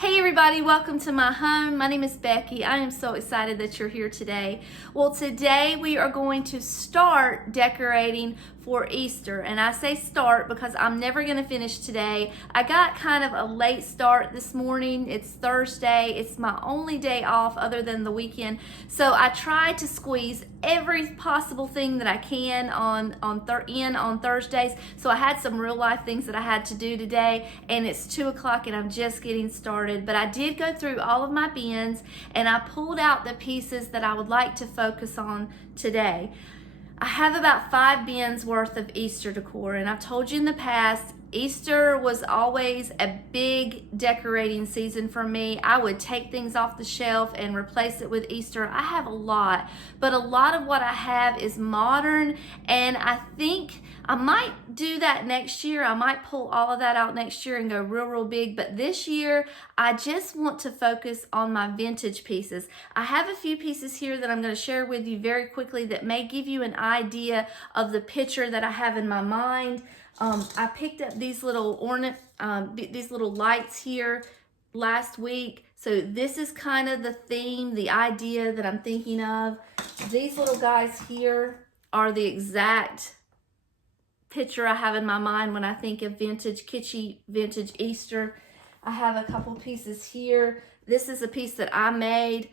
Hey everybody, welcome to my home. My name is Becky. I am so excited that you're here today. Well, today we are going to start decorating for Easter. And I say start because I'm never going to finish today. I got kind of a late start this morning. It's Thursday. It's my only day off other than the weekend. So I tried to squeeze every possible thing that I can on Thursdays. So I had some real life things that I had to do today, and it's 2 o'clock and I'm just getting started. But I did go through all of my bins and I pulled out the pieces that I would like to focus on today. I have about 5 bins worth of Easter decor, and I've told you in the past, Easter was always a big decorating season for me. I would take things off the shelf and replace it with Easter. I have a lot, but a lot of what I have is modern, and I think I might do that next year. I might pull all of that out next year and go real big, but this year I just want to focus on my vintage pieces. I have a few pieces here that I'm going to share with you very quickly that may give you an idea of the picture that I have in my mind. I picked up these little these little lights here last week. So this is kind of the theme, the idea that I'm thinking of. These little guys here are the exact picture I have in my mind when I think of vintage, kitschy, vintage Easter. I have a couple pieces here. This is a piece that I made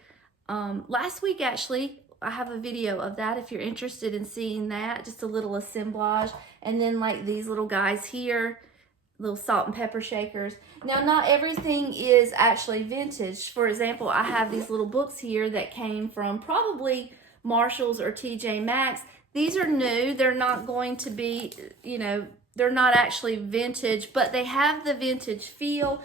last week, actually. I have a video of that if you're interested in seeing that, just a little assemblage. And then like these little guys here, little salt and pepper shakers. Now, not everything is actually vintage. For example, I have these little books here that came from probably Marshall's or TJ Maxx. These are new. They're not going to be, they're not actually vintage, but they have the vintage feel.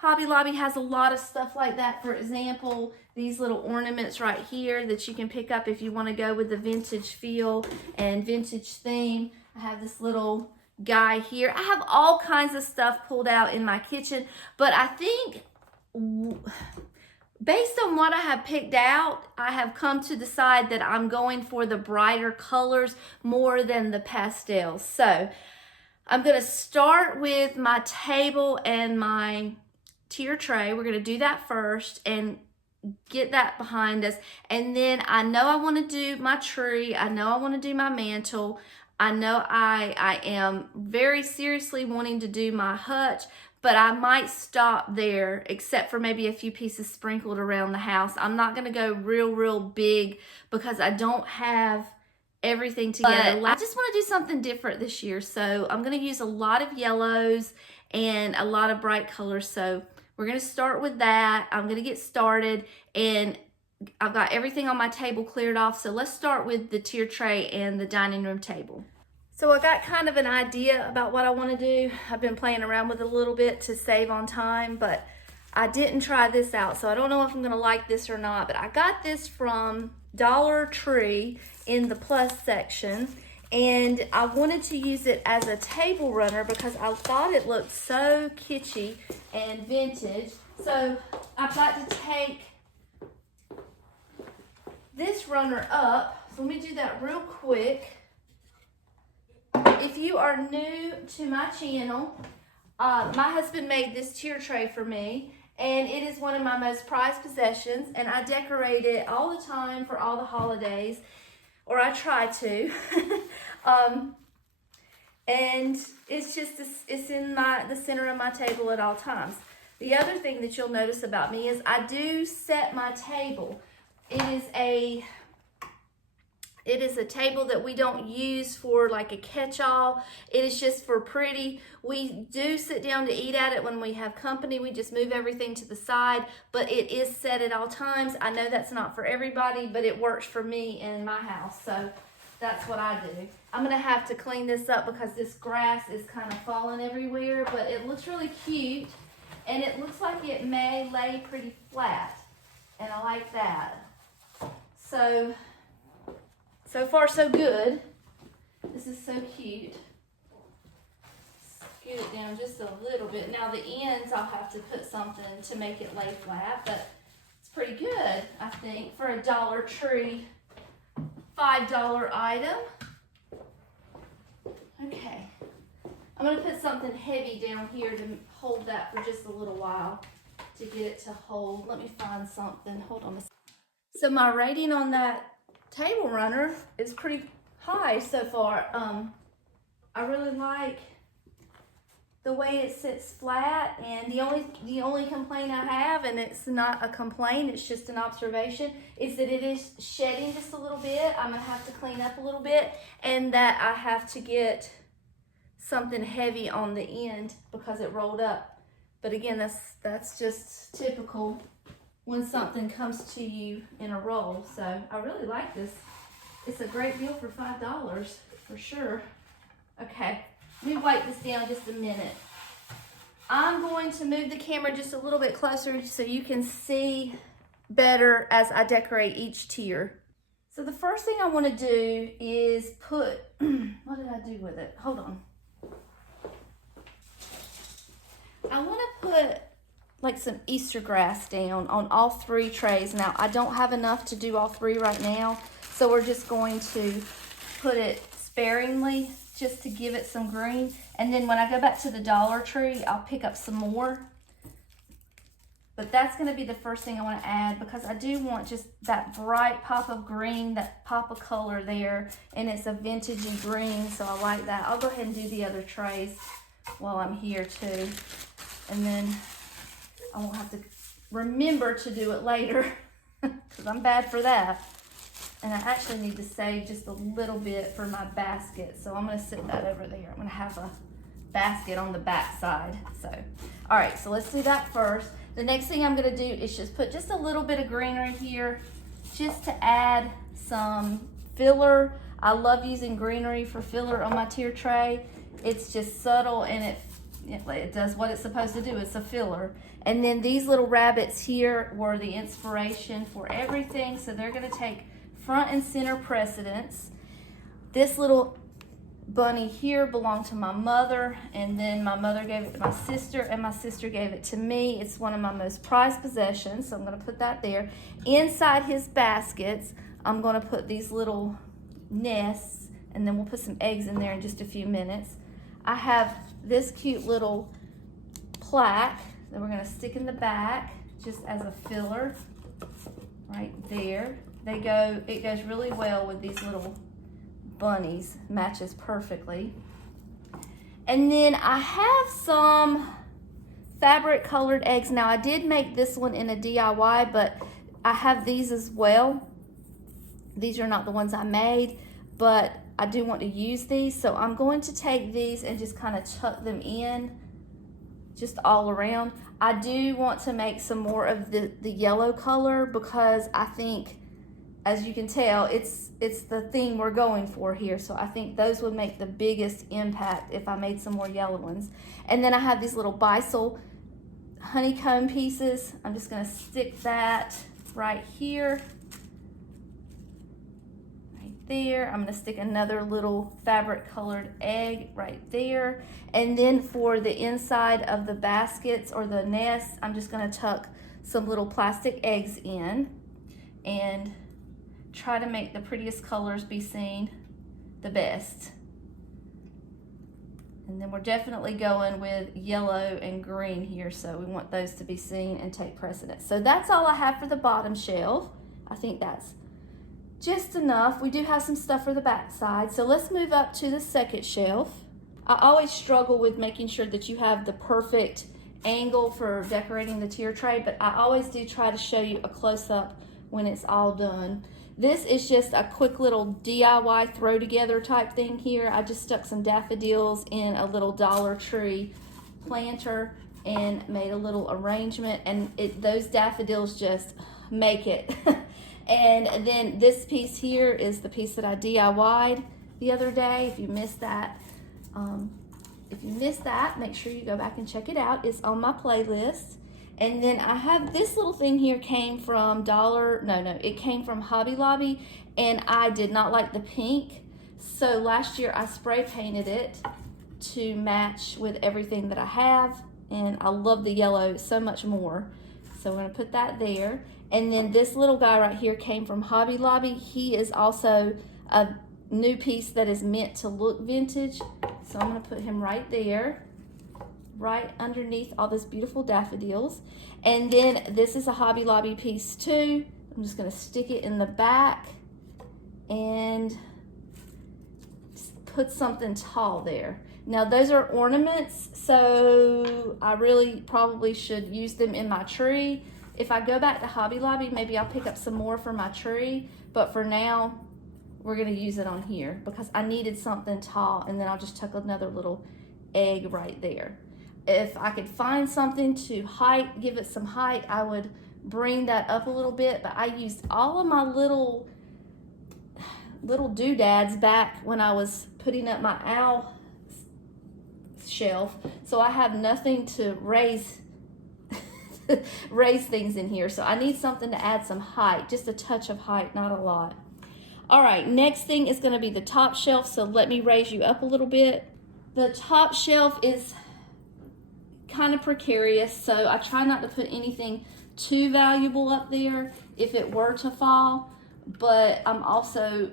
Hobby Lobby has a lot of stuff like that. For example, these little ornaments right here that you can pick up if you want to go with the vintage feel and vintage theme. I have this little guy here. I have all kinds of stuff pulled out in my kitchen, but I think based on what I have picked out, I have come to decide that I'm going for the brighter colors more than the pastels. So I'm going to start with my table and my tier tray. We're going to do that first and get that behind us. And then I know I want to do my tree. I know I want to do my mantle. I know I am very seriously wanting to do my hutch, but I might stop there except for maybe a few pieces sprinkled around the house. I'm not going to go real big because I don't have everything together. I just want to do something different this year. So I'm going to use a lot of yellows and a lot of bright colors. So we're going to start with that. I'm going to get started, and I've got everything on my table cleared off. So let's start with the tier tray and the dining room table. So I got kind of an idea about what I want to do. I've been playing around with it a little bit to save on time, but I didn't try this out. So I don't know if I'm going to like this or not, but I got this from Dollar Tree in the plus section. And I wanted to use it as a table runner because I thought it looked so kitschy and vintage. So I've got to take this runner up. So let me do that real quick. If you are new to my channel, my husband made this tier tray for me, and it is one of my most prized possessions, and I decorate it all the time for all the holidays, or I try to. And it's just, it's in the center of my table at all times. The other thing that you'll notice about me is I do set my table. It is a table that we don't use for like a catch-all. It is just for pretty. We do sit down to eat at it when we have company. We just move everything to the side, but it is set at all times. I know that's not for everybody, but it works for me in my house. So that's what I do. I'm gonna have to clean this up because this grass is kind of falling everywhere, but it looks really cute, and it looks like it may lay pretty flat, and I like that. So far so good. This is so cute. Scoot it down just a little bit. Now the ends I'll have to put something to make it lay flat, but it's pretty good, I think, for a Dollar Tree $5 item. Okay. I'm going to put something heavy down here to hold that for just a little while. to get it to hold. Let me find something. Hold on a second. So my rating on that table runner is pretty high so far. I really like the way it sits flat, and the only complaint I have, and it's not a complaint, it's just an observation, is that it is shedding just a little bit. I'm gonna have to clean up a little bit, and that I have to get something heavy on the end because it rolled up. But again, that's just typical when something comes to you in a roll. So I really like this. It's a great deal for $5 for sure. Okay, let me wipe this down just a minute. I'm going to move the camera just a little bit closer so you can see better as I decorate each tier. So the first thing I want to do is put, what did I do with it? Hold on. I want to put like some Easter grass down on all 3 trays. Now, I don't have enough to do all 3 right now, so we're just going to put it sparingly just to give it some green. And then when I go back to the Dollar Tree, I'll pick up some more. But that's going to be the first thing I want to add, because I do want just that bright pop of green, that pop of color there, and it's a vintagey green, so I like that. I'll go ahead and do the other trays while I'm here too, and then I won't have to remember to do it later because I'm bad for that. And I actually need to save just a little bit for my basket, so I'm going to sit that over there. I'm going to have a basket on the back side. So, all right, so let's do that first. The next thing I'm going to do is just put just a little bit of greenery here just to add some filler. I love using greenery for filler on my tier tray. It's just subtle, and it does what it's supposed to do. It's a filler. And then these little rabbits here were the inspiration for everything, so they're going to take front and center precedence. This little bunny here belonged to my mother, and then my mother gave it to my sister, and my sister gave it to me. It's one of my most prized possessions, so I'm going to put that there. Inside his baskets, I'm going to put these little nests, and then we'll put some eggs in there in just a few minutes. I have this cute little plaque that we're going to stick in the back just as a filler right there. It goes really well with these little bunnies, matches perfectly. And then I have some fabric colored eggs. Now, I did make this one in a DIY, but I have these as well. These are not the ones I made, but I do want to use these, so I'm going to take these and just kind of tuck them in just all around. I do want to make some more of the yellow color, because I think, as you can tell, it's the theme we're going for here. So I think those would make the biggest impact if I made some more yellow ones. And then I have these little Bisel honeycomb pieces. I'm just going to stick that right here, right there. I'm going to stick another little fabric colored egg right there. And then for the inside of the baskets or the nests, I'm just going to tuck some little plastic eggs in and try to make the prettiest colors be seen the best. And then we're definitely going with yellow and green here, so we want those to be seen and take precedence. So that's all I have for the bottom shelf. I think that's just enough. We do have some stuff for the back side, so let's move up to the second shelf. I always struggle with making sure that you have the perfect angle for decorating the tier tray, but I always do try to show you a close-up when it's all done. This is just a quick little DIY throw together type thing here. I just stuck some daffodils in a little Dollar Tree planter and made a little arrangement, and those daffodils just make it. And then this piece here is the piece that I DIY'd the other day. If you missed that, make sure you go back and check it out. It's on my playlist. And then I have this little thing here, came from it came from Hobby Lobby, and I did not like the pink. So last year I spray painted it to match with everything that I have, and I love the yellow so much more. So we're gonna put that there. And then this little guy right here came from Hobby Lobby. He is also a new piece that is meant to look vintage. So I'm gonna put him right there. right underneath all those beautiful daffodils. And then this is a Hobby Lobby piece too. I'm just gonna stick it in the back and put something tall there. Now those are ornaments, so I really probably should use them in my tree. If I go back to Hobby Lobby, maybe I'll pick up some more for my tree, but for now, we're gonna use it on here because I needed something tall, and then I'll just tuck another little egg right there. If I could find something to give it some height, I would bring that up a little bit, but I used all of my little doodads back when I was putting up my owl shelf, so I have nothing to raise things in here. So I need something to add some height, just a touch of height, not a lot. All right, next thing is going to be the top shelf, so let me raise you up a little bit. The top shelf is kind of precarious, so I try not to put anything too valuable up there if it were to fall, but I'm also,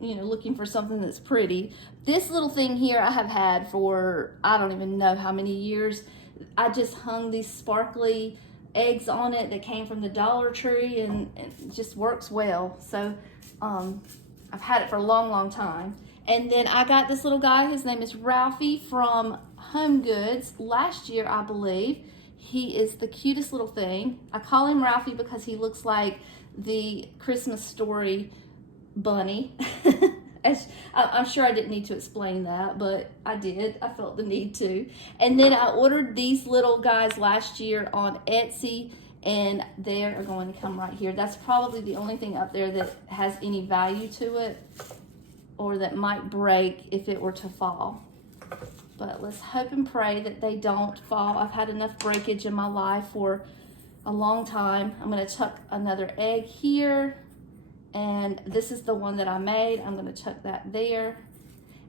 you know, looking for something that's pretty. This little thing here I have had for I don't even know how many years. I just hung these sparkly eggs on it that came from the Dollar Tree, and it just works well. So I've had it for a long time. And then I got this little guy, his name is Ralphie from Home Goods last year, I believe. He is the cutest little thing. I call him Ralphie because he looks like the Christmas Story bunny. I'm sure I didn't need to explain that, but I did. I felt the need to. And then I ordered these little guys last year on Etsy, and they are going to come right here. That's probably the only thing up there that has any value to it, or that might break if it were to fall. But let's hope and pray that they don't fall. I've had enough breakage in my life for a long time. I'm going to tuck another egg here. And this is the one that I made. I'm going to tuck that there.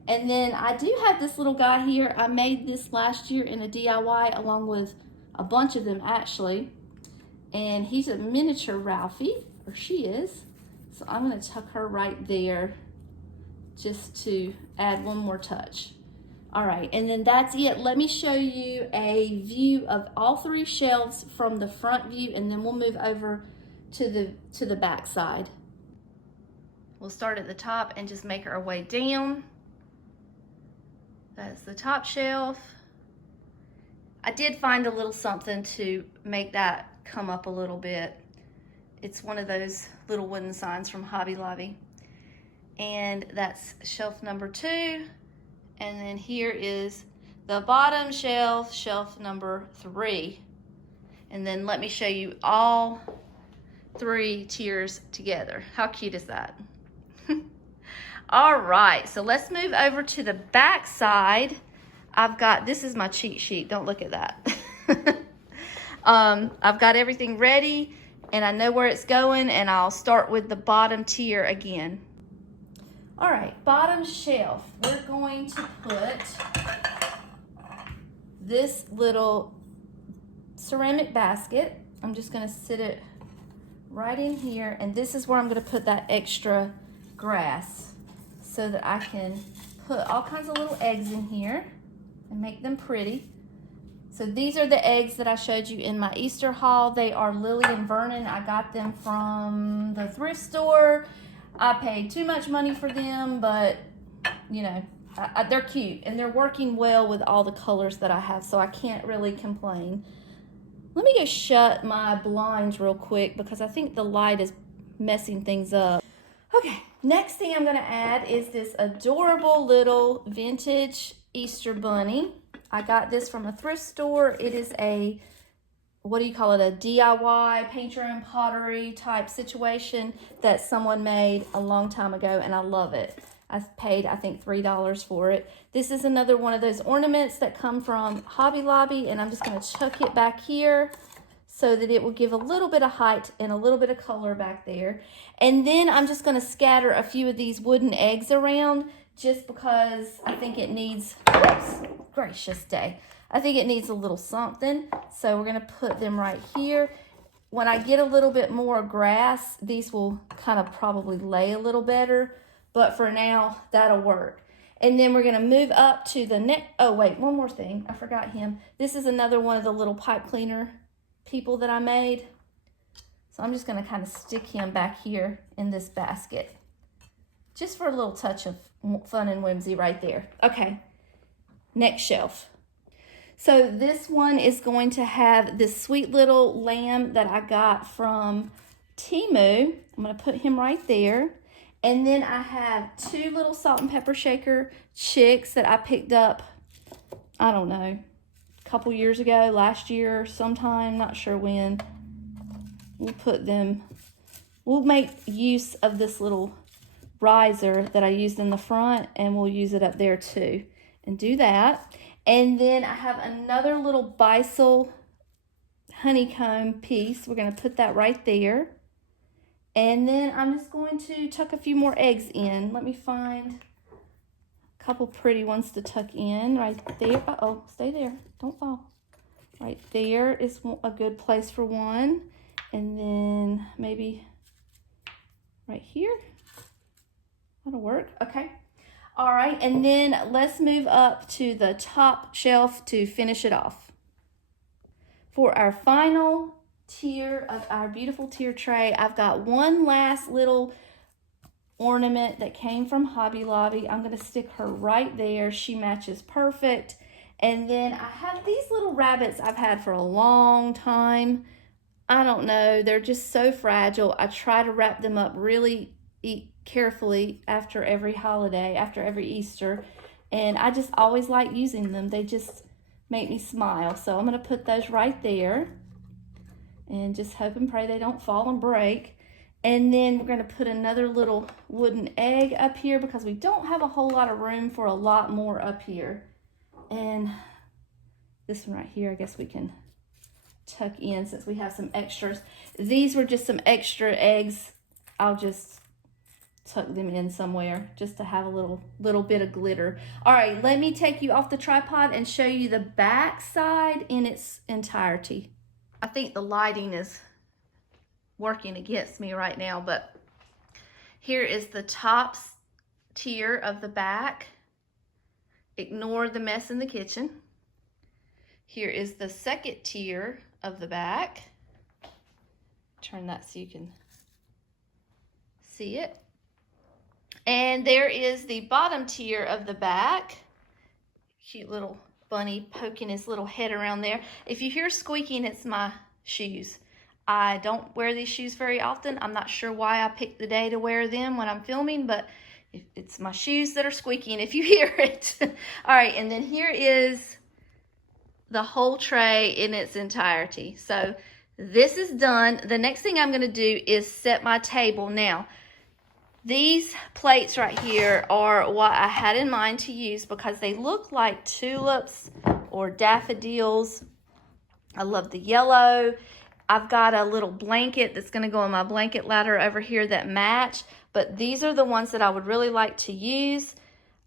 And then I do have this little guy here. I made this last year in a DIY along with a bunch of them actually. And he's a miniature Ralphie, or she is. So I'm going to tuck her right there just to add one more touch. All right, and then that's it. Let me show you a view of all three shelves from the front view, and then we'll move over to the back side. We'll start at the top and just make our way down. That's the top shelf. I did find a little something to make that come up a little bit. It's one of those little wooden signs from Hobby Lobby. And that's shelf number 2. And then here is the bottom shelf, shelf number 3. And then let me show you all 3 tiers together. How cute is that? All right, so let's move over to the back side. This is my cheat sheet. Don't look at that. I've got everything ready, and I know where it's going, and I'll start with the bottom tier again. All right, bottom shelf. We're going to put this little ceramic basket. I'm just gonna sit it right in here, and this is where I'm gonna put that extra grass so that I can put all kinds of little eggs in here and make them pretty. So these are the eggs that I showed you in my Easter haul. They are Lily and Vernon. I got them from the thrift store. I paid too much money for them, but you know, they're cute and they're working well with all the colors that I have, so I can't really complain. Let me go shut my blinds real quick because I think the light is messing things up. Okay, next thing I'm gonna add is this adorable little vintage Easter bunny. I got this from a thrift store. It is a, what do you call it, a DIY, paint your own pottery type situation that someone made a long time ago, and I love it. I've paid, I think, $3 for it. This is another one of those ornaments that come from Hobby Lobby, and I'm just gonna chuck it back here so that it will give a little bit of height and a little bit of color back there. And then I'm just gonna scatter a few of these wooden eggs around just because I think it needs, oops, gracious day. I think it needs a little something. So we're gonna put them right here. When I get a little bit more grass, these will kind of probably lay a little better, but for now, that'll work. And then we're gonna move up to the next, oh wait, one more thing, I forgot him. This is another one of the little pipe cleaner people that I made. So I'm just gonna kind of stick him back here in this basket, just for a little touch of fun and whimsy right there. Okay, next shelf. So this one is going to have this sweet little lamb that I got from Temu. I'm gonna put him right there. And then I have two little salt and pepper shaker chicks that I picked up, I don't know, a couple years ago, last year sometime, not sure when. We'll put them, we'll make use of this little riser that I used in the front, and we'll use it up there too, and do that. And then I have another little Bisel honeycomb piece. We're gonna put that right there. And then I'm just going to tuck a few more eggs in. Let me find a couple pretty ones to tuck in right there. Uh-oh, stay there, don't fall. Right there is a good place for one. And then maybe right here. That'll work, okay. All right, and then let's move up to the top shelf to finish it off. For our final tier of our beautiful tier tray, I've got one last little ornament that came from Hobby Lobby. I'm gonna stick her right there. She matches perfect. And then I have these little rabbits I've had for a long time. I don't know, they're just so fragile. I try to wrap them up really carefully after every holiday, after every Easter, and I just always like using them. They just make me smile. So I'm gonna put those right there and just hope and pray they don't fall and break. And then we're gonna put another little wooden egg up here because we don't have a whole lot of room for a lot more up here. And this one right here, I guess we can tuck in since we have some extras. These were just some extra eggs. I'll just tuck them in somewhere just to have a little bit of glitter. All right, let me take you off the tripod and show you the back side in its entirety. I think the lighting is working against me right now, but here is the top tier of the back. Ignore the mess in the kitchen. Here is the second tier of the back. Turn that so you can see it. And there is the bottom tier of the back. Cute little bunny poking his little head around there. If you hear squeaking, it's my shoes. I don't wear these shoes very often. I'm not sure why I picked the day to wear them when I'm filming, but it's my shoes that are squeaking if you hear it. All right, and then here is the whole tray in its entirety. So this is done. The next thing I'm gonna do is set my table. Now, these plates right here are what I had in mind to use because they look like tulips or daffodils. I love the yellow. I've got a little blanket that's gonna go on my blanket ladder over here that match, but these are the ones that I would really like to use.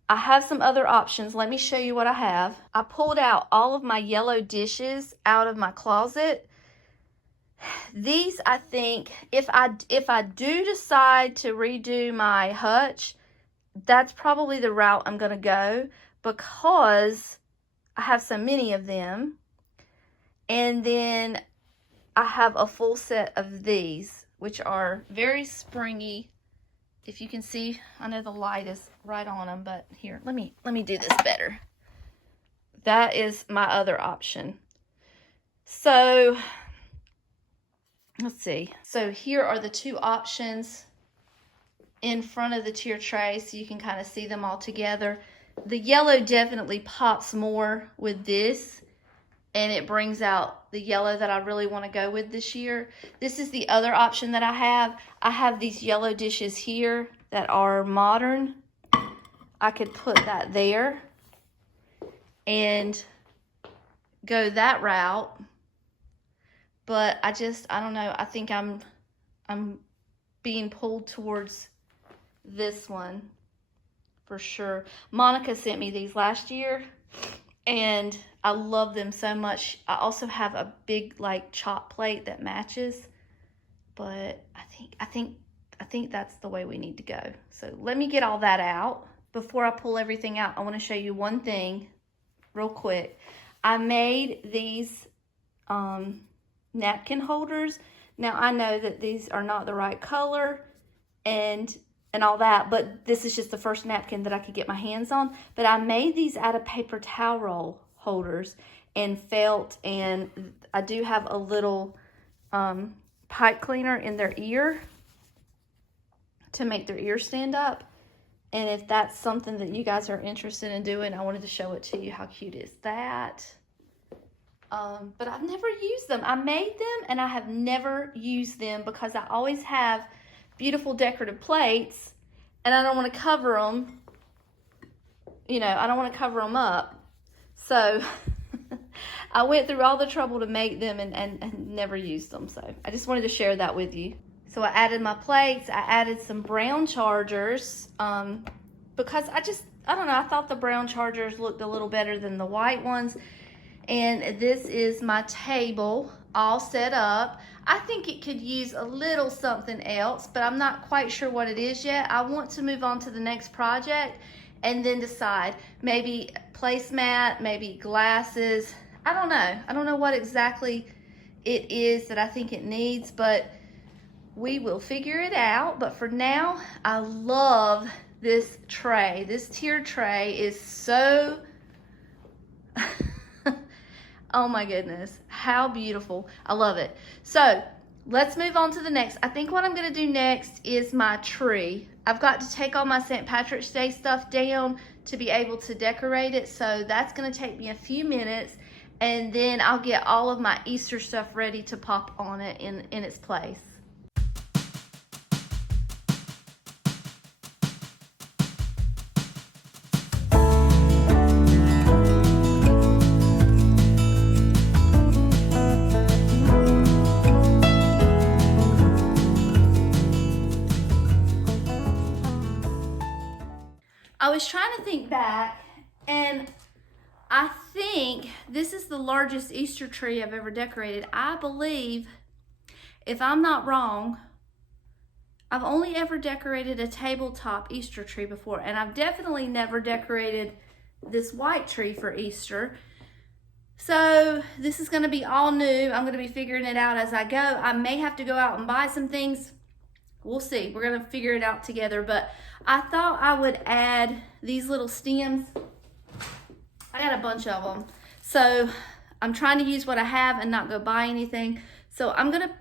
I have some other options. Let me show you what I have. I pulled out all of my yellow dishes out of my closet. These, I think, if I do decide to redo my hutch, that's probably the route I'm gonna go because I have so many of them. And then I have a full set of these, which are very springy. If you can see, I know the light is right on them, but here, let me do this better. That is my other option. So, let's see. So here are the two options in front of the tier tray, so you can kind of see them all together. The yellow definitely pops more with this, and it brings out the yellow that I really want to go with this year. This is the other option that I have. I have these yellow dishes here that are modern. I could put that there and go that route. But I don't know. I think I'm being pulled towards this one for sure. Monica sent me these last year, and I love them so much. I also have a big like chop plate that matches, but I think that's the way we need to go. So let me get all that out. before I pull everything out, I want to show you one thing real quick. I made these napkin holders. Now I know that these are not the right color and all that, but this is just the first napkin that I could get my hands on. But I made these out of paper towel roll holders and felt, and I do have a little pipe cleaner in their ear to make their ear stand up. And if that's something that you guys are interested in doing, I wanted to show it to you. How cute is that? But I've never used them. I made them and I have never used them because I always have beautiful decorative plates and I don't want to cover them. You know, I don't want to cover them up. So I went through all the trouble to make them and never used them. So I just wanted to share that with you. So I added my plates. I added some brown chargers because I don't know, I thought the brown chargers looked a little better than the white ones. And this is my table all set up. I think it could use a little something else, but I'm not quite sure what it is yet. I want to move on to the next project and then decide. Maybe placemat, maybe glasses. I don't know. I don't know what exactly it is that I think it needs, but we will figure it out. But for now, I love this tray. This tiered tray is so, oh my goodness, how beautiful. I love it. So let's move on to the next. I think what I'm gonna do next is my tree. I've got to take all my St. Patrick's Day stuff down to be able to decorate it. So that's gonna take me a few minutes, and then I'll get all of my Easter stuff ready to pop on it in its place. I was trying to think back, and I think this is the largest Easter tree I've ever decorated. I believe, if I'm not wrong, I've only ever decorated a tabletop Easter tree before, and I've definitely never decorated this white tree for Easter. So this is going to be all new. I'm going to be figuring it out as I go. I may have to go out and buy some things. We'll see. We're going to figure it out together. But I thought I would add these little stems. I got a bunch of them. So I'm trying to use what I have and not go buy anything. So I'm going to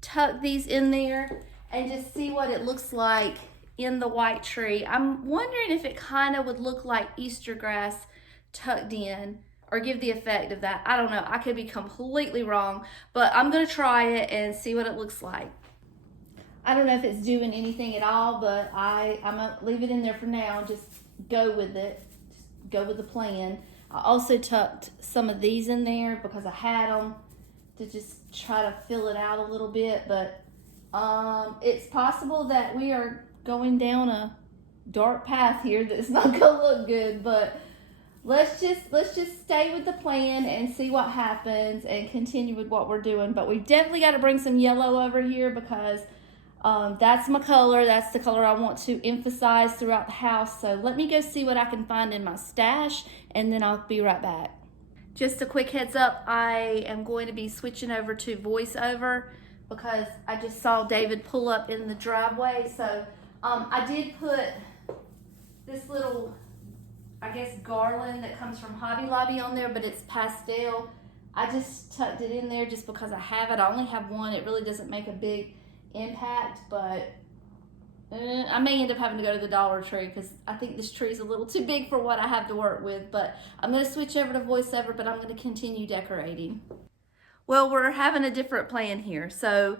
tuck these in there and just see what it looks like in the white tree. I'm wondering if it kind of would look like Easter grass tucked in or give the effect of that. I don't know. I could be completely wrong. But I'm going to try it and see what it looks like. I don't know if it's doing anything at all, but I'm going to leave it in there for now and just go with it. Just go with the plan. I also tucked some of these in there because I had them to just try to fill it out a little bit. But it's possible that we are going down a dark path here that's not going to look good. But let's just stay with the plan and see what happens and continue with what we're doing. But we've definitely got to bring some yellow over here because that's my color. That's the color I want to emphasize throughout the house. So let me go see what I can find in my stash and then I'll be right back. Just a quick heads up, I am going to be switching over to voiceover because I just saw David pull up in the driveway. So I did put this little, I guess, garland that comes from Hobby Lobby on there, but it's pastel. I just tucked it in there just because I have it. I only have one. It really doesn't make a big impact, but I may end up having to go to the Dollar Tree because I think this tree is a little too big for what I have to work with. But I'm going to switch over to voiceover, but I'm going to continue decorating. Well, we're having a different plan here. So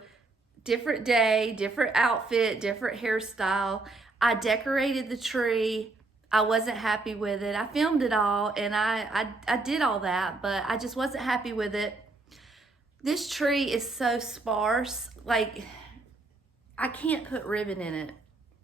different day, different outfit, different hairstyle. I decorated the tree. I wasn't happy with it. I filmed it all and I did all that, but I just wasn't happy with it. This tree is so sparse, like I can't put ribbon in it,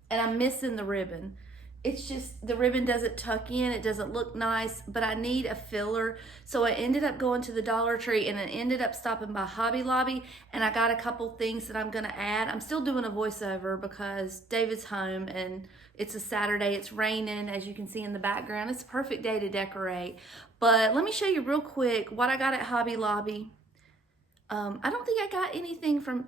and I'm missing the ribbon. it's just the ribbon doesn't tuck in, it doesn't look nice, but I need a filler. So I ended up going to the Dollar Tree, and I ended up stopping by Hobby Lobby, and I got a couple things that I'm gonna add. I'm still doing a voiceover because David's home and it's a Saturday, it's raining, as you can see in the background. It's a perfect day to decorate. But let me show you real quick what I got at Hobby Lobby. I don't think I got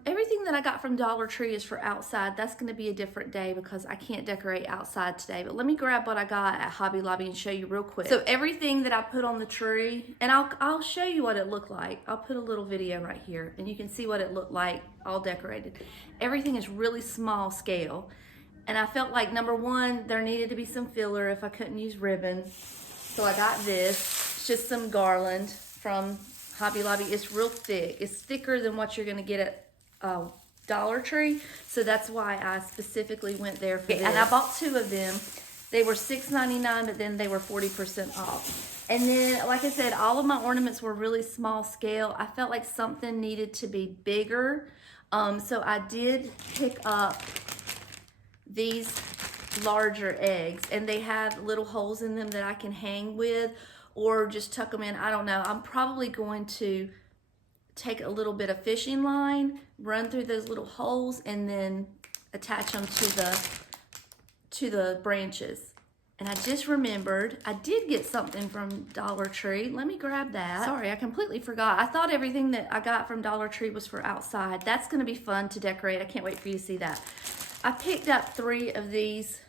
everything that I got from Dollar Tree is for outside. That's going to be a different day because I can't decorate outside today. But let me grab what I got at Hobby Lobby and show you real quick. So everything that I put on the tree, and I'll show you what it looked like. I'll put a little video right here and you can see what it looked like all decorated. Everything is really small scale. And I felt like, number one, there needed to be some filler if I couldn't use ribbon. So I got this. It's just some garland from Hobby Lobby. It's real thick. It's thicker than what you're going to get at Dollar Tree. So that's why I specifically went there for this. And I bought 2 of them. They were $6.99, but then they were 40% off. And then, like I said, all of my ornaments were really small scale. I felt like something needed to be bigger. So I did pick up these larger eggs, and they have little holes in them that I can hang with or just tuck them in. I don't know. I'm probably going to take a little bit of fishing line, run through those little holes, and then attach them to the branches. And I just remembered I did get something from Dollar Tree. Let me grab that. Sorry, I completely forgot. I thought everything that I got from Dollar Tree was for outside. That's going to be fun to decorate. I can't wait for you to see that. I picked up 3 of these.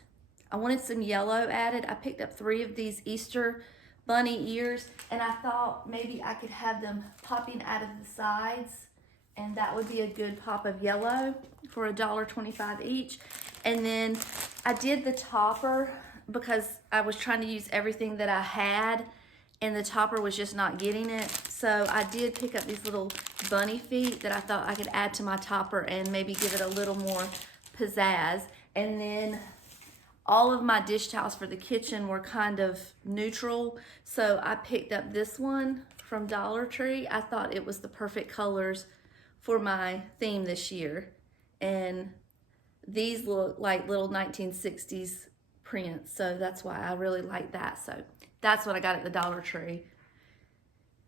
I wanted some yellow added. I picked up 3 of these Easter bunny ears, and I thought maybe I could have them popping out of the sides, and that would be a good pop of yellow for $1.25 each. And then I did the topper because I was trying to use everything that I had, and the topper was just not getting it. So I did pick up these little bunny feet that I thought I could add to my topper and maybe give it a little more pizzazz. And then all of my dish towels for the kitchen were kind of neutral, so I picked up this one from Dollar Tree. I thought it was the perfect colors for my theme this year. And these look like little 1960s prints, so that's why I really like that. So that's what I got at the Dollar Tree.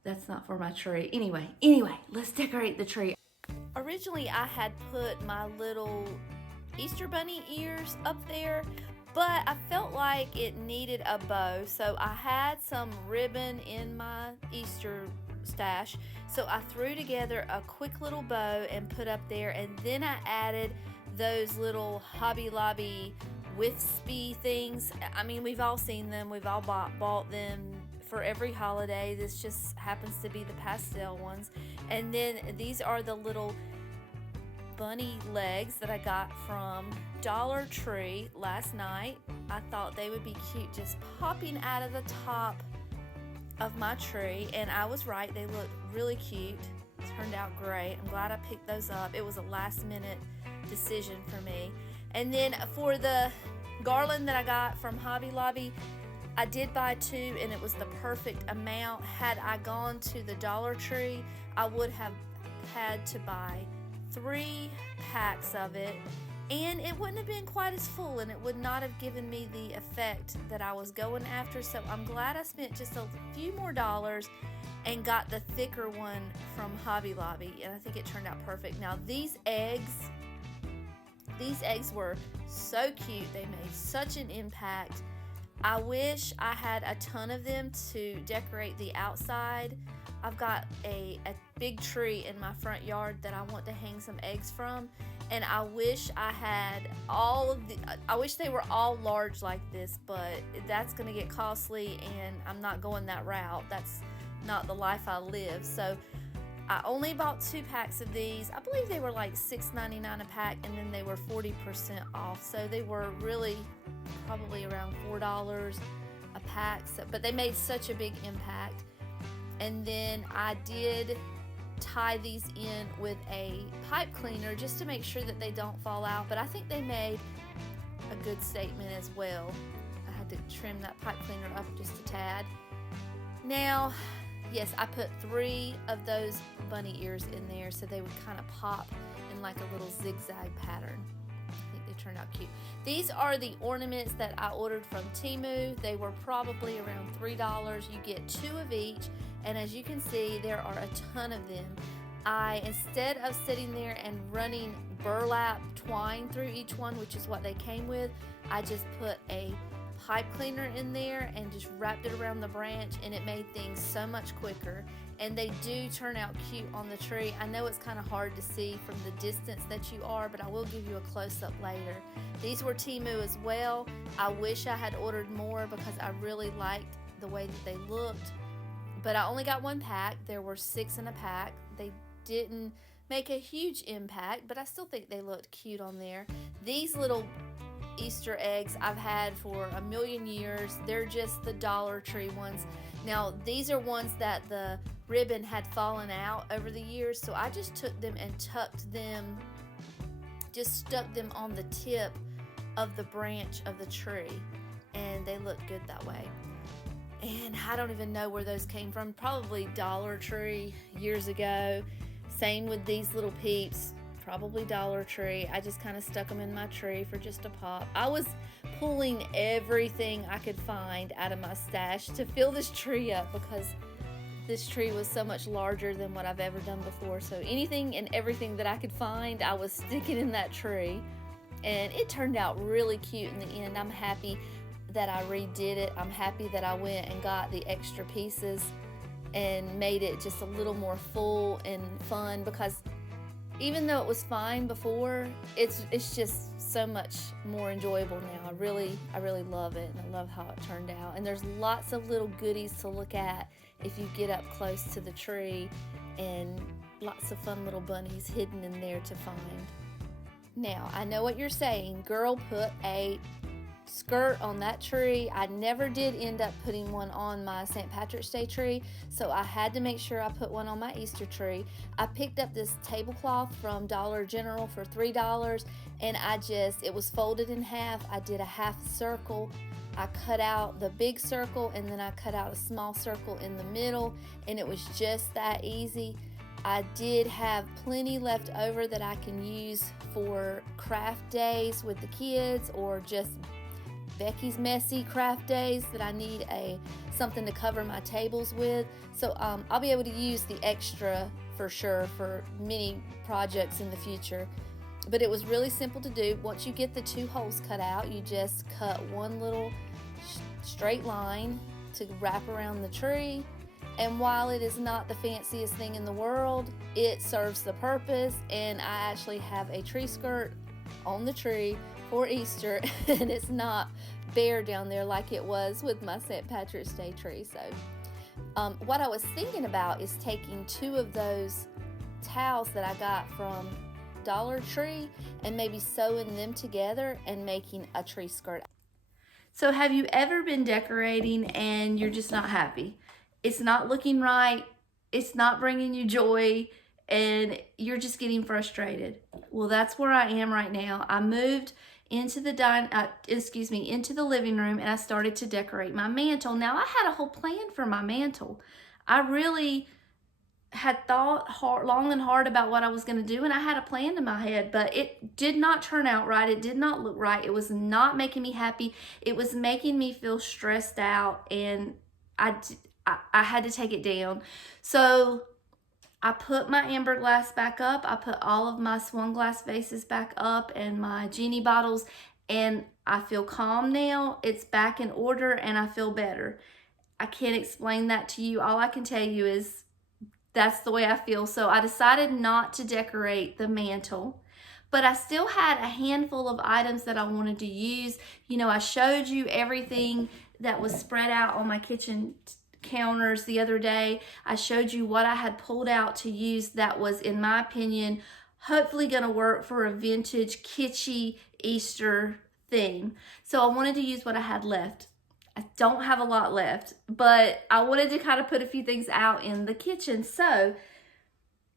That's not for my tree. Anyway, let's decorate the tree. Originally, I had put my little Easter bunny ears up there, but I felt like it needed a bow, so I had some ribbon in my Easter stash, so I threw together a quick little bow and put up there, and then I added those little Hobby Lobby wispy things. I mean, we've all seen them, we've all bought them for every holiday. This just happens to be the pastel ones. And then these are the little bunny legs that I got from Dollar Tree last night. I thought they would be cute just popping out of the top of my tree, and I was right. They look really cute. Turned out great. I'm glad I picked those up. It was a last minute decision for me. And then for the garland that I got from Hobby Lobby, I did buy 2, and it was the perfect amount. Had I gone to the Dollar Tree, I would have had to buy 3 packs of it, and it wouldn't have been quite as full, and it would not have given me the effect that I was going after. So I'm glad I spent just a few more dollars and got the thicker one from Hobby Lobby, and I think it turned out perfect. Now these eggs were so cute. They made such an impact. I wish I had a ton of them to decorate the outside. I've got a big tree in my front yard that I want to hang some eggs from, and I wish I had I wish they were all large like this, but that's going to get costly, and I'm not going that route. That's not the life I live. So I only bought 2 packs of these. I believe they were like $6.99 a pack, and then they were 40% off. So they were really probably around $4 a pack. So, but they made such a big impact. And then I did tie these in with a pipe cleaner just to make sure that they don't fall out. But I think they made a good statement as well. I had to trim that pipe cleaner up just a tad. Now, yes, I put 3 of those bunny ears in there so they would kind of pop in like a little zigzag pattern. I think they turned out cute. These are the ornaments that I ordered from Temu. They were probably around $3. You get 2 of each, and as you can see, there are a ton of them. Instead of sitting there and running burlap twine through each one, which is what they came with, I just put a pipe cleaner in there and just wrapped it around the branch, and it made things so much quicker. And they do turn out cute on the tree. I know it's kind of hard to see from the distance that you are, but I will give you a close-up later. These were Temu as well. I wish I had ordered more because I really liked the way that they looked, but I only got 1 pack. There were 6 in a pack. They didn't make a huge impact, but I still think they looked cute on there. These little Easter eggs I've had for a million years. They're just the Dollar Tree ones. Now, these are ones that the ribbon had fallen out over the years, so I just took them and tucked them, just stuck them on the tip of the branch of the tree, and they look good that way. And I don't even know where those came from. Probably Dollar Tree years ago. Same with these little peeps. Probably Dollar Tree. I just kind of stuck them in my tree for just a pop. I was pulling everything I could find out of my stash to fill this tree up because this tree was so much larger than what I've ever done before. So anything and everything that I could find, I was sticking in that tree. And it turned out really cute in the end. I'm happy that I redid it. I'm happy that I went and got the extra pieces and made it just a little more full and fun, because even though it was fine before, it's just so much more enjoyable now. I really love it, and I love how it turned out. And there's lots of little goodies to look at if you get up close to the tree, and lots of fun little bunnies hidden in there to find. Now, I know what you're saying. Girl, put a skirt on that tree. I never did end up putting one on my St. Patrick's Day tree, so I had to make sure I put one on my Easter tree. I picked up this tablecloth from Dollar General for $3, and it was folded in half. I did a half circle. I cut out the big circle, and then I cut out a small circle in the middle, and it was just that easy. I did have plenty left over that I can use for craft days with the kids, or just Becky's messy craft days that I need something to cover my tables with. So I'll be able to use the extra for sure for many projects in the future. But it was really simple to do. Once you get the 2 holes cut out, you just cut one little straight line to wrap around the tree. And while it is not the fanciest thing in the world, it serves the purpose. And I actually have a tree skirt on the tree for Easter, and it's not bare down there like it was with my St. Patrick's Day tree. So what I was thinking about is taking 2 of those towels that I got from Dollar Tree and maybe sewing them together and making a tree skirt. So have you ever been decorating and you're just not happy? It's not looking right, it's not bringing you joy, and you're just getting frustrated? Well, that's where I am right now. I moved into the into the living room, and I started to decorate my mantle. Now, I had a whole plan for my mantle. I really had thought long and hard about what I was going to do, and I had a plan in my head, but it did not turn out right. It did not look right. It was not making me happy. It was making me feel stressed out, and I had to take it down. So I put my amber glass back up. I put all of my swan glass vases back up and my genie bottles, and I feel calm now. It's back in order, and I feel better. I can't explain that to you. All I can tell you is that's the way I feel. So I decided not to decorate the mantle, but I still had a handful of items that I wanted to use. You know, I showed you everything that was spread out on my kitchen counters the other day. I showed you what I had pulled out to use that was, in my opinion, hopefully going to work for a vintage kitschy Easter theme. So I wanted to use what I had left. I don't have a lot left, but I wanted to kind of put a few things out in the kitchen. So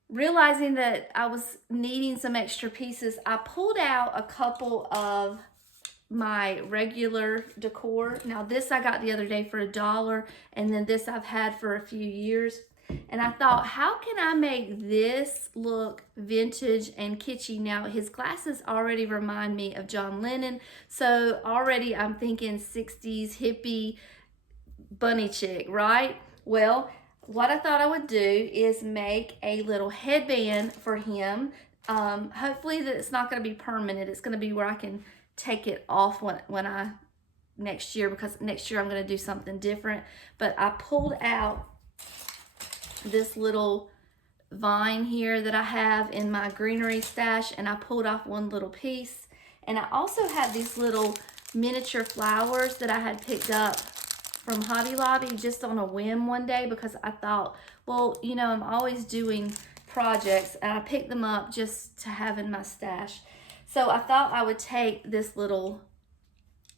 realizing that I was needing some extra pieces, I pulled out a couple of my regular decor. Now, this I got the other day for $1, and then this I've had for a few years. And I thought, how can I make this look vintage and kitschy? Now, his glasses already remind me of John Lennon, so already I'm thinking 60s hippie bunny chick, right? Well, what I thought I would do is make a little headband for him. Hopefully that it's not going to be permanent. It's going to be where I can take it off when I next year, because next year I'm going to do something different. But I pulled out this little vine here that I have in my greenery stash, and I pulled off one little piece. And I also have these little miniature flowers that I had picked up from Hobby Lobby just on a whim one day, because I thought, well, you know, I'm always doing projects, and I picked them up just to have in my stash. So I thought I would take this little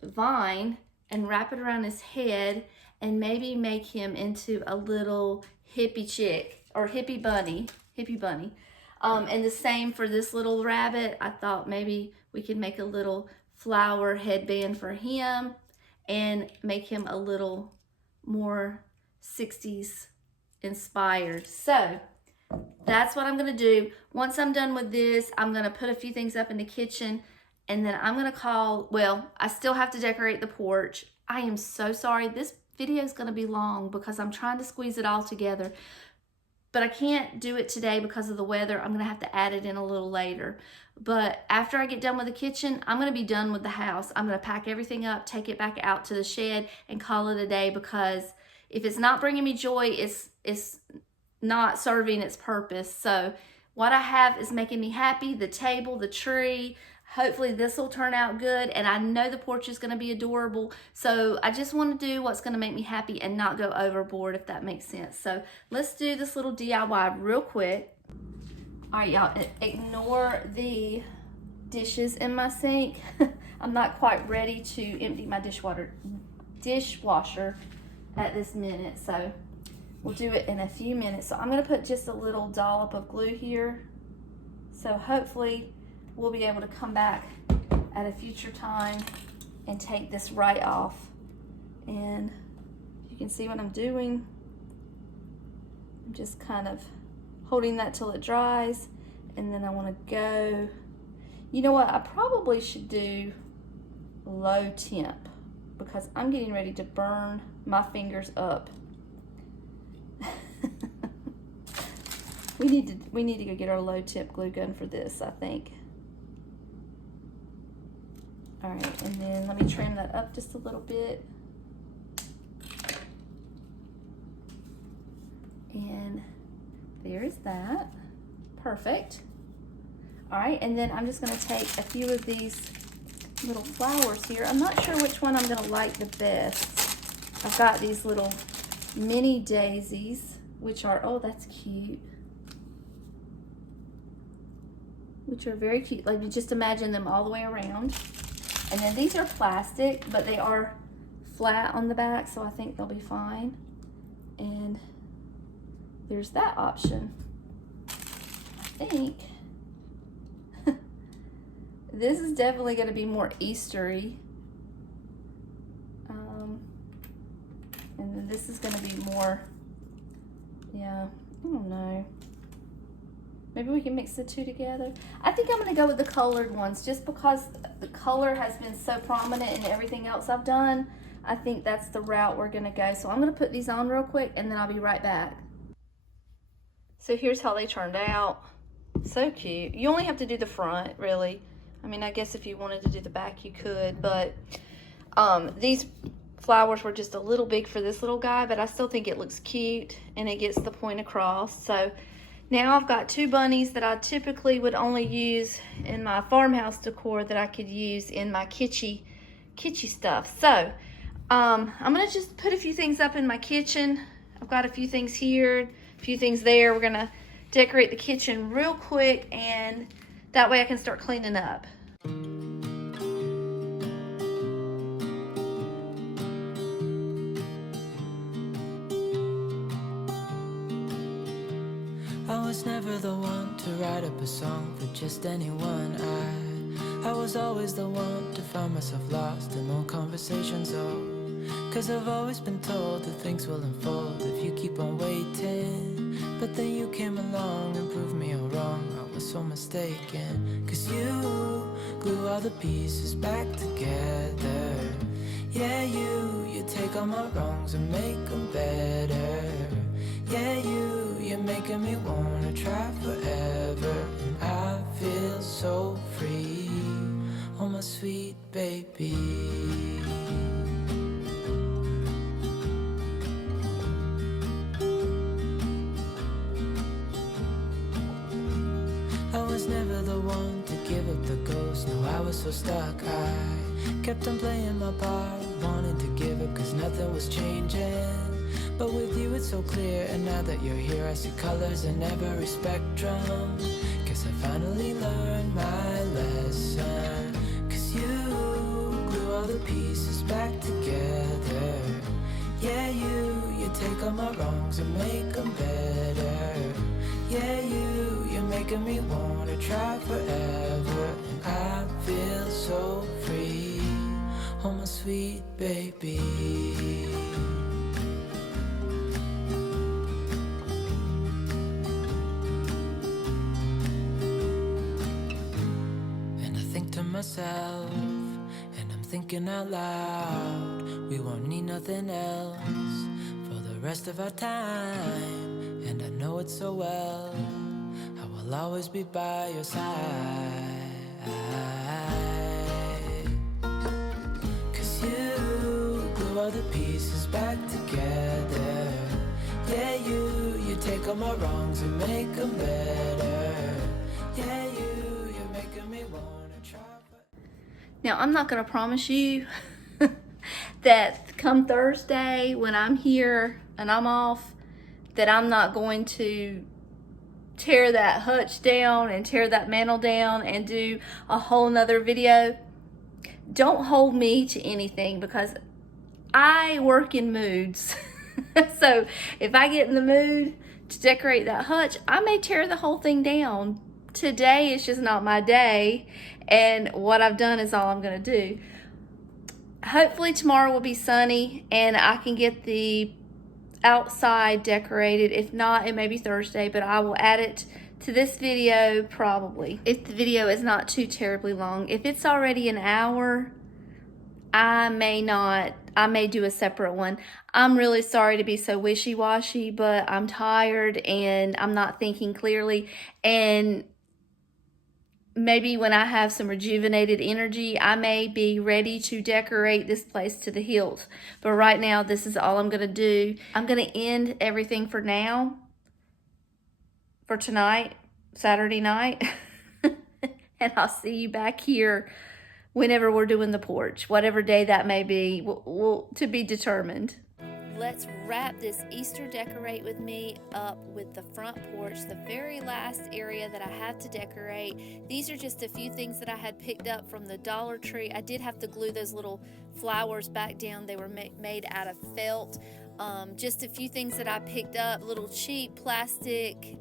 vine and wrap it around his head and maybe make him into a little hippie chick or hippie bunny. And the same for this little rabbit. I thought maybe we could make a little flower headband for him and make him a little more 60s inspired. So that's what I'm gonna do. Once I'm done with this, I'm gonna put a few things up in the kitchen, and then I'm gonna well, I still have to decorate the porch. I am so sorry. This video is gonna be long because I'm trying to squeeze it all together, but I can't do it today because of the weather. I'm gonna have to add it in a little later. But after I get done with the kitchen, I'm gonna be done with the house. I'm gonna pack everything up, take it back out to the shed, and call it a day, because if it's not bringing me joy, it's not serving its purpose. So what I have is making me happy. The table, the tree, hopefully this will turn out good, and I know the porch is gonna be adorable. So I just wanna do what's gonna make me happy and not go overboard, if that makes sense. So let's do this little DIY real quick. All right, y'all, ignore the dishes in my sink. I'm not quite ready to empty my dishwasher at this minute, so we'll do it in a few minutes. So I'm gonna put just a little dollop of glue here. So hopefully we'll be able to come back at a future time and take this right off. And you can see what I'm doing. I'm just kind of holding that till it dries, and then I want to go, you know what, I probably should do low temp because I'm getting ready to burn my fingers up. we need to go get our low temp glue gun for this, I think. All right, and then let me trim that up just a little bit. And there is that. Perfect. All right, and then I'm just gonna take a few of these little flowers here. I'm not sure which one I'm gonna like the best. I've got these little mini daisies, which are, oh, that's cute. Which are very cute. Like, you just imagine them all the way around. And then these are plastic, but they are flat on the back, so I think they'll be fine. And there's that option. I think this is definitely going to be more Eastery. And then this is going to be more, yeah, I don't know. Maybe we can mix the two together. I think I'm going to go with the colored ones just because the color has been so prominent in everything else I've done. I think that's the route we're going to go. So I'm going to put these on real quick, and then I'll be right back. So here's how they turned out. So cute. You only have to do the front, really. I mean, I guess if you wanted to do the back, you could, but these flowers were just a little big for this little guy, but I still think it looks cute and it gets the point across. So now I've got two bunnies that I typically would only use in my farmhouse decor that I could use in my kitschy stuff. So I'm gonna just put a few things up in my kitchen. I've got a few things here, a few things there. We're gonna decorate the kitchen real quick, and that way I can start cleaning up. I was never the one to write up a song for just anyone. I was always the one to find myself lost in old conversations. Oh, 'Cause I've always been told that things will unfold if you keep on waiting. But then you came along and proved me all wrong. I was so mistaken. 'Cause you glue all the pieces back together. Yeah, you take all my wrongs and make them better. Yeah, you're making me wanna try forever. And I feel so free, oh my sweet baby. I was never the one to give up the ghost. No, I was so stuck. I kept on playing my part, wanting to give up 'cause nothing was changing. But with you it's so clear, and now that you're here I see colors in every spectrum. Guess I finally learned my lesson. 'Cause you glue all the pieces back together. Yeah, you take all my wrongs and make them better. Yeah, you're making me wanna try forever. And I feel so free, oh my sweet baby. And I think to myself, and I'm thinking out loud, we won't need nothing else for the rest of our time. And I know it so well, I will always be by your side. 'Cause you glue all the pieces back together. Yeah, you take all my wrongs and make them better. Yeah, you're making me wanna try. Now, I'm not going to promise you that come Thursday when I'm here and I'm off, that I'm not going to tear that hutch down and tear that mantle down and do a whole nother video. Don't hold me to anything, because I work in moods. So if I get in the mood to decorate that hutch, I may tear the whole thing down. Today is just not my day, and what I've done is all I'm going to do. Hopefully tomorrow will be sunny and I can get the outside decorated. If not, it may be Thursday, but I will add it to this video probably, if the video is not too terribly long. If it's already an hour, I may do a separate one. I'm really sorry to be so wishy-washy, but I'm tired and I'm not thinking clearly, and maybe when I have some rejuvenated energy, I may be ready to decorate this place to the hilt. But right now, this is all I'm going to do. I'm going to end everything for now, for tonight, Saturday night. And I'll see you back here whenever we're doing the porch, whatever day that may be, to be determined. Let's wrap this Easter decorate with me up with the front porch, the very last area that I have to decorate. These are just a few things that I had picked up from the Dollar Tree. I did have to glue those little flowers back down. They were made out of felt. Just a few things that I picked up, little cheap plastic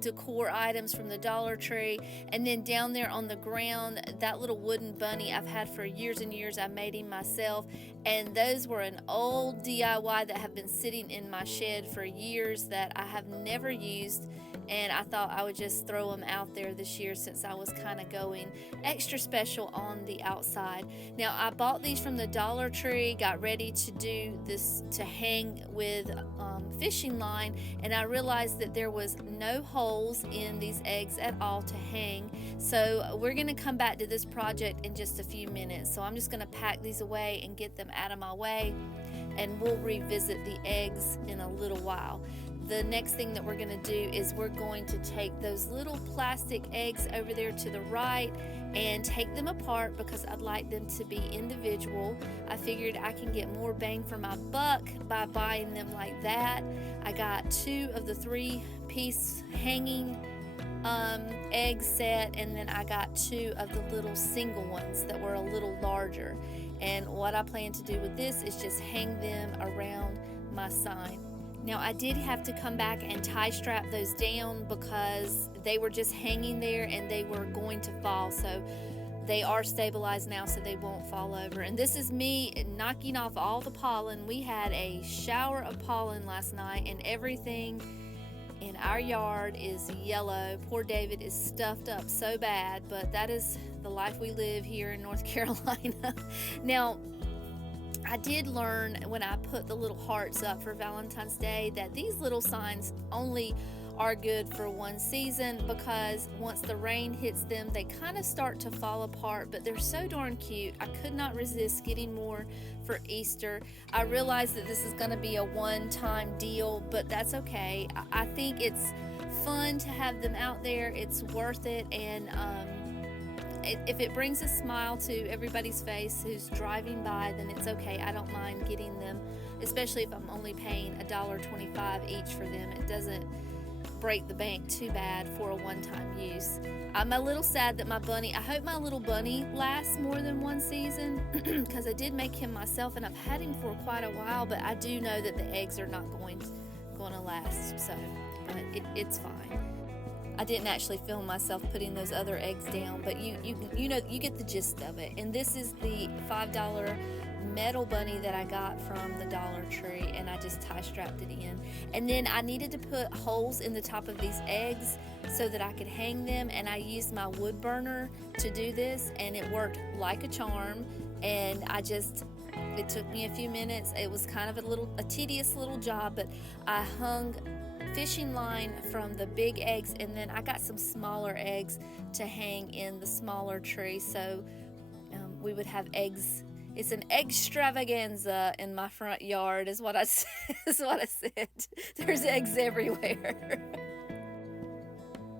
decor items from the Dollar Tree. And then down there on the ground, that little wooden bunny I've had for years and years. I made him myself, and those were an old DIY that have been sitting in my shed for years that I have never used, and I thought I would just throw them out there this year since I was kind of going extra special on the outside. Now, I bought these from the Dollar Tree, got ready to do this to hang with fishing line, and I realized that there was no holes in these eggs at all to hang. So we're going to come back to this project in just a few minutes. So I'm just going to pack these away and get them out of my way, and we'll revisit the eggs in a little while. The next thing that we're going to do is we're going to take those little plastic eggs over there to the right and take them apart, because I'd like them to be individual. I figured I can get more bang for my buck by buying them like that. I got 2 of the 3-piece hanging egg set, and then I got 2 of the little single ones that were a little larger. And what I plan to do with this is just hang them around my sign. Now, I did have to come back and tie strap those down because they were just hanging there and they were going to fall. So they are stabilized now so they won't fall over. And this is me knocking off all the pollen. We had a shower of pollen last night and everything in our yard is yellow. Poor David is stuffed up so bad, but that is the life we live here in North Carolina. Now, I did learn when I put the little hearts up for Valentine's Day that these little signs only are good for one season, because once the rain hits them, they kind of start to fall apart, but they're so darn cute. I could not resist getting more for Easter. I realize that this is going to be a one-time deal, but that's okay. I think it's fun to have them out there. It's worth it, and if it brings a smile to everybody's face who's driving by, then it's okay. I don't mind getting them, especially if I'm only paying $1.25 each for them. It doesn't break the bank too bad for a one-time use. I'm a little sad that my bunny, I hope my little bunny lasts more than one season, because I did make him myself and I've had him for quite a while, but I do know that the eggs are not going to last, so but it's fine. I didn't actually film myself putting those other eggs down, but you know, you get the gist of it. And this is the $5 metal bunny that I got from the Dollar Tree, and I just tie strapped it in. And then I needed to put holes in the top of these eggs so that I could hang them, and I used my wood burner to do this, and it worked like a charm. And it took me a few minutes. It was kind of a tedious little job, but I hung fishing line from the big eggs, and then I got some smaller eggs to hang in the smaller tree, so we would have eggs. It's an extravaganza in my front yard, is what I said. There's eggs everywhere.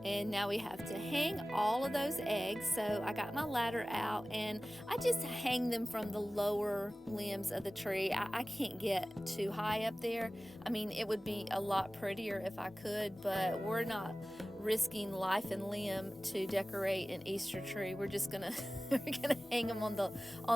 And now we have to hang all of those eggs. So I got my ladder out and I just hang them from the lower limbs of the tree. I can't get too high up there. I mean, it would be a lot prettier if I could, but we're not risking life and limb to decorate an Easter tree. We're just gonna hang them on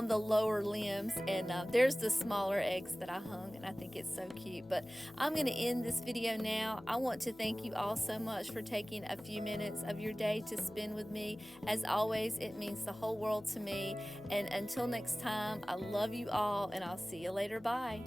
the lower limbs, and there's the smaller eggs that I hung, and I think it's so cute. But I'm gonna end this video now. I want to thank you all so much for taking a few minutes of your day to spend with me. As always, it means the whole world to me, and until next time, I love you all, and I'll see you later. Bye.